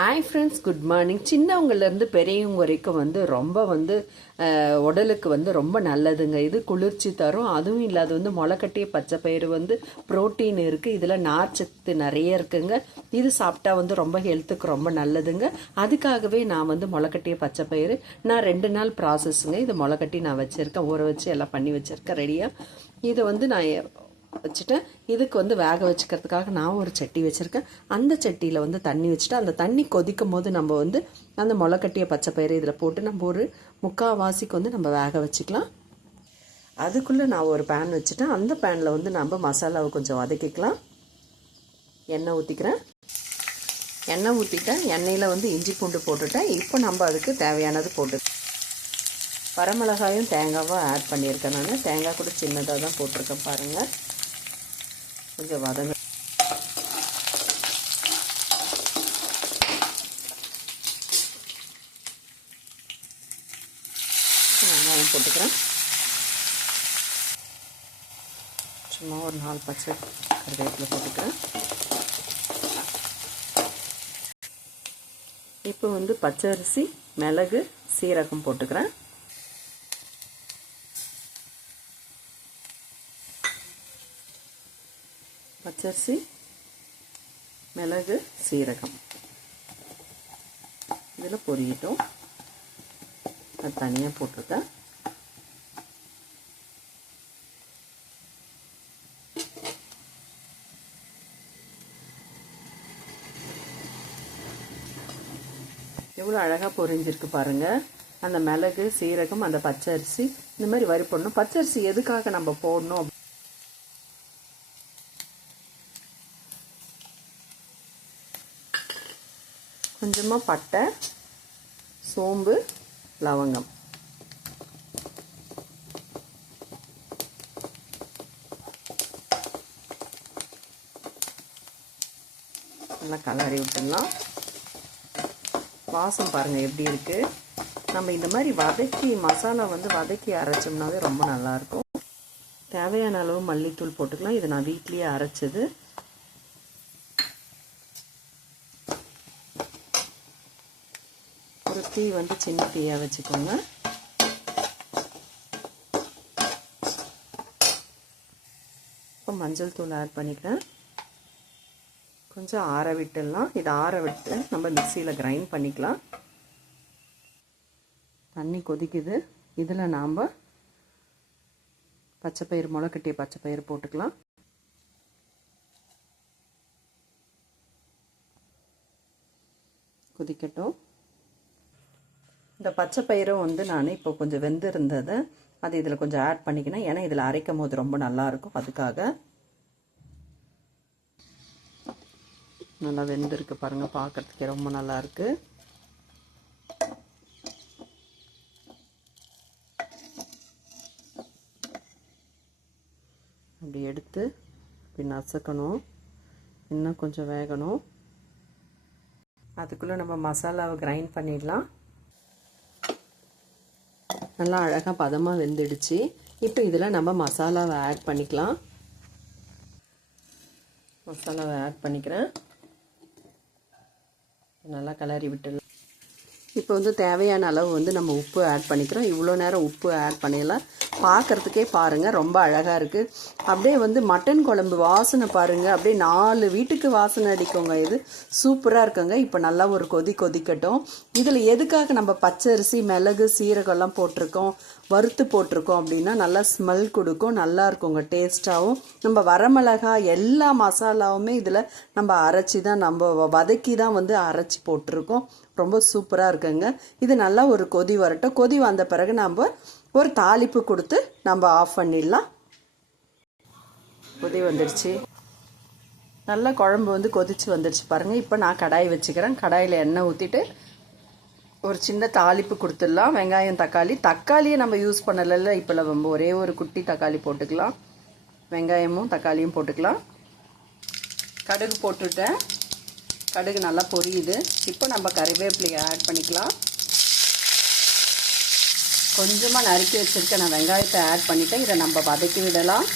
Hi friends, good morning. சின்னவங்கலேருந்து பெரியவங்க வரைக்கும் ரொம்ப உடலுக்கு ரொம்ப நல்லதுங்க. இது குளிர்ச்சி தரும். அதுவும் இல்லாத முளைக்கட்டிய பச்சை பயிறு புரோட்டீன் இருக்குது. இதில் நார்ச்சத்து நிறைய இருக்குங்க. இது சாப்பிட்டா ரொம்ப ஹெல்த்துக்கு ரொம்ப நல்லதுங்க. அதுக்காகவே நான் முளைக்கட்டிய பச்சை பயிறு நான் 2 நாள் ப்ராசஸ்ங்க. இது முளைக்கட்டி நான் வச்சுருக்கேன், ஊற வச்சு எல்லாம் பண்ணி வச்சுருக்கேன் ரெடியாக. இதை நான் வச்சுட்டேன். இதுக்கு வேக வச்சுக்கிறதுக்காக நான் ஒரு சட்டி வச்சுருக்கேன். அந்த சட்டியில் தண்ணி வச்சுட்டு அந்த தண்ணி கொதிக்கும் போது நம்ம அந்த முளைக்கட்டிய பச்சை பயிறு இதில் போட்டு நம்ம ஒரு 3/4 வாசிக்கு நம்ம வேக வச்சுக்கலாம். அதுக்குள்ளே நான் ஒரு பேன் வச்சுட்டேன். அந்த பேனில் நம்ம மசாலாவை கொஞ்சம் வதக்கிக்கலாம். எண்ணெய் ஊற்றிக்கிறேன். எண்ணெய் ஊற்றிட்டேன். எண்ணெயில் இஞ்சி பூண்டு போட்டுட்டேன். இப்போ நம்ம அதுக்கு தேவையானது போட்டு வரமிளகாயும் தேங்காவும் ஆட் பண்ணியிருக்கேன். நான் தேங்காய் கூட சின்னதாக தான் போட்டிருக்கேன் பாருங்கள். கொஞ்சம் வதங்க வெங்காயம் போட்டுக்கிறேன். சும்மா ஒரு 4 பச்சை கருவேப்பிலை போட்டுக்கிறேன். இப்போ பச்சரிசி, மிளகு, சீரகம் போட்டுக்கிறேன். பச்சரிசி, மிளகு, சீரகம் இதில் பொரியட்டும். அது தனியாக போட்டுருக்கேன். எவ்வளோ அழகாக பொரிஞ்சிருக்கு பாருங்கள். அந்த மிளகு, சீரகம், அந்த பச்சரிசி இந்த மாதிரி வரி போடணும். பச்சரிசி எதுக்காக நம்ம போடணும்? கொஞ்சமாக பட்டை, சோம்பு, லவங்கம் நல்லா கலரி விட்டுடலாம். வாசம் பாருங்கள் எப்படி இருக்குது. நம்ம இந்த மாதிரி வதக்கி மசாலா வதக்கி அரைச்சோம்னாவே ரொம்ப நல்லாயிருக்கும். தேவையான அளவு மல்லித்தூள் போட்டுக்கலாம். இது நான் வீட்லேயே அரைச்சது. ஒரு டீ சின்ன டீயாக வச்சுக்கோங்க. இப்போ மஞ்சள் தூள் ஆட் பண்ணிக்கிறேன். கொஞ்சம் ஆற விட்டுடலாம். இதை ஆற விட்டு நம்ம மிக்சியில் கிரைண்ட் பண்ணிக்கலாம். தண்ணி கொதிக்குது. இதில் நாம் பச்சைப்பயிறு, முளைக்கட்டிய பச்சைப்பயிறு போட்டுக்கலாம். கொதிக்கட்டும். இந்த பச்சை பயிரும் நான் இப்போ கொஞ்சம் வெந்திருந்ததை அது இதில் கொஞ்சம் ஆட் பண்ணிக்கினேன். ஏன்னா இதில் அரைக்கும் போது ரொம்ப நல்லாயிருக்கும். அதுக்காக நல்லா வெந்திருக்கு பாருங்கள். பார்க்குறதுக்கே ரொம்ப நல்லாயிருக்கு. அப்படி எடுத்து இப்படி நசுக்கணும். இன்னும் கொஞ்சம் வேகணும். அதுக்குள்ளே நம்ம மசாலாவை கிரைண்ட் பண்ணிடலாம். நல்லா அழகாக பதமாக வெந்துடுச்சு. இப்போ இதில் நம்ம மசாலாவை ஆட் பண்ணிக்கலாம். மசாலாவை ஆட் பண்ணிக்கிறேன். நல்லா கிளறி விட்டுடலாம். இப்போ தேவையான அளவு நம்ம உப்பு ஆட் பண்ணிக்கிறோம். இவ்வளோ நேரம் உப்பு ஆட் பண்ணிடலாம். பார்க்குறதுக்கே பாருங்கள் ரொம்ப அழகாக இருக்குது. அப்படியே மட்டன் குழம்பு வாசனை பாருங்கள். அப்படியே 4 வீட்டுக்கு வாசனை அடிக்குங்க. இது சூப்பராக இருக்குங்க. இப்போ நல்லா ஒரு கொதிக்கட்டும். இதில் எதுக்காக நம்ம பச்சரிசி, மிளகு, சீரகம்லாம் போட்டிருக்கோம், வறுத்து போட்டிருக்கோம் அப்படின்னா நல்லா ஸ்மெல் கொடுக்கும். நல்லா இருக்குங்க, டேஸ்ட்டாகவும். நம்ம வரமிளகாய் எல்லா மசாலாவுமே இதில் நம்ம அரைச்சி தான், நம்ம வதக்கி தான் அரைச்சி போட்டிருக்கோம். ரொம்ப சூப்பராக இருக்குங்க. இது நல்லா ஒரு கொதி வரட்டும். கொதி வந்த பிறகு நம்ம ஒரு தாளிப்பு கொடுத்து நம்ம ஆஃப் பண்ணிடலாம். கொதி வந்துடுச்சு. நல்லா குழம்பு கொதிச்சு வந்துடுச்சு பாருங்கள். இப்போ நான் கடாய் வச்சுக்கிறேன். கடாயில் எண்ணெய் ஊற்றிட்டு ஒரு சின்ன தாளிப்பு கொடுத்துடலாம். வெங்காயம், தக்காளியை நம்ம யூஸ் பண்ணலை. இப்போ நம்ம ஒரே ஒரு குட்டி தக்காளி போட்டுக்கலாம். வெங்காயமும் தக்காளியும் போட்டுக்கலாம். கடுகு போட்டுட்டேன். கடுகு நல்லா பொரியுது. இப்போ நம்ம கறிவேப்பிலையை ஆட் பண்ணிக்கலாம். கொஞ்சமாக நறுக்கி வச்சுருக்க நான் வெங்காயத்தை ஆட் பண்ணிவிட்டேன். இதை நம்ம வதக்கி விடலாம்.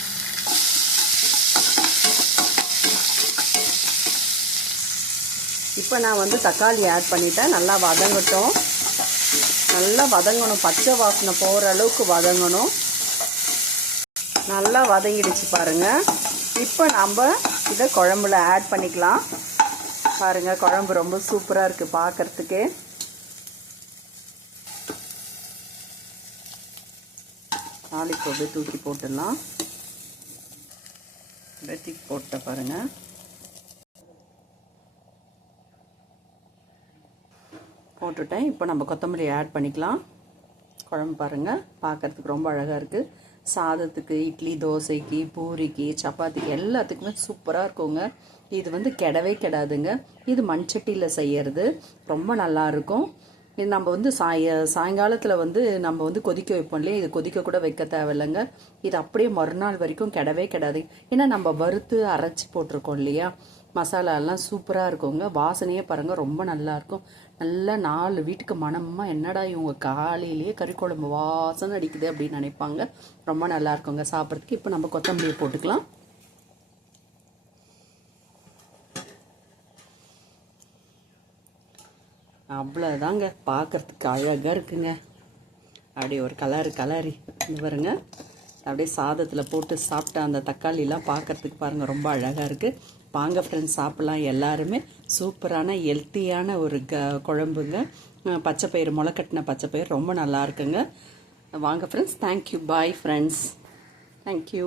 இப்போ நான் வந்து தக்காளி ஆட் பண்ணிட்டேன். நல்லா வதங்கட்டும். நல்லா வதங்கணும், பச்சை வாசனை போகிற அளவுக்கு வதங்கணும். நல்லா வதங்கிடுச்சு பாருங்கள். இப்போ நம்ம இதை குழம்புல ஆட் பண்ணிக்கலாம். பாருங்கள், குழம்பு ரொம்ப சூப்பராக இருக்குது பார்க்குறதுக்கே. தாளிப்பு தூக்கி போட்டுடலாம். தூக்கி போட்ட பாருங்கள். போட்டுட்டேன். இப்போ நம்ம கொத்தமல்லி ஆட் பண்ணிக்கலாம். குழம்பு பாருங்கள், பார்க்குறதுக்கு ரொம்ப அழகாக இருக்குது. சாதத்துக்கு, இட்லி, தோசைக்கு, பூரிக்கு, சப்பாத்திக்கு எல்லாத்துக்குமே சூப்பராக இருக்குங்க. இது வந்து கெடவே கெடாதுங்க. இது மண்சட்டியில் செய்யறது ரொம்ப நல்லாயிருக்கும். இது நம்ம வந்து சாயங்காலத்தில் வந்து நம்ம வந்து கொதிக்க வைப்போம் இல்லையா, இது கொதிக்க கூட வைக்க தேவையில்லைங்க. இது அப்படியே மறுநாள் வரைக்கும் கெடவே கெடாது. ஏன்னா நம்ம வறுத்து அரைச்சி போட்டிருக்கோம் இல்லையா, மசாலாலாம் சூப்பராக இருக்குங்க. வாசனையே பாருங்கள், ரொம்ப நல்லாயிருக்கும். நல்லா 4 வீட்டுக்கு மனமாக என்னடா இவங்க காலையிலேயே கறி குழம்பு வாசனை அடிக்குது அப்படின்னு நினைப்பாங்க. ரொம்ப நல்லா இருக்குங்க சாப்பிட்றதுக்கு. இப்போ நம்ம கொத்தமல்லியை போட்டுக்கலாம். அவ்வளோதாங்க, பார்க்குறதுக்கு அழகாக இருக்குங்க. அப்படியே ஒரு கலரி பாருங்க. அப்படியே சாதத்தில் போட்டு சாப்பிட்ட அந்த தக்காளிலாம் பார்க்குறதுக்கு பாருங்கள் ரொம்ப அழகாக இருக்குது. வாங்க ஃப்ரெண்ட்ஸ், சாப்பிட்லாம். எல்லாருமே சூப்பரான ஹெல்த்தியான ஒரு குழம்புங்க. பச்சைப்பயிறு, முளைக்கட்டின பச்சைப்பயிறு ரொம்ப நல்லா இருக்குங்க. வாங்க friends. Thank you. Bye friends. Thank you.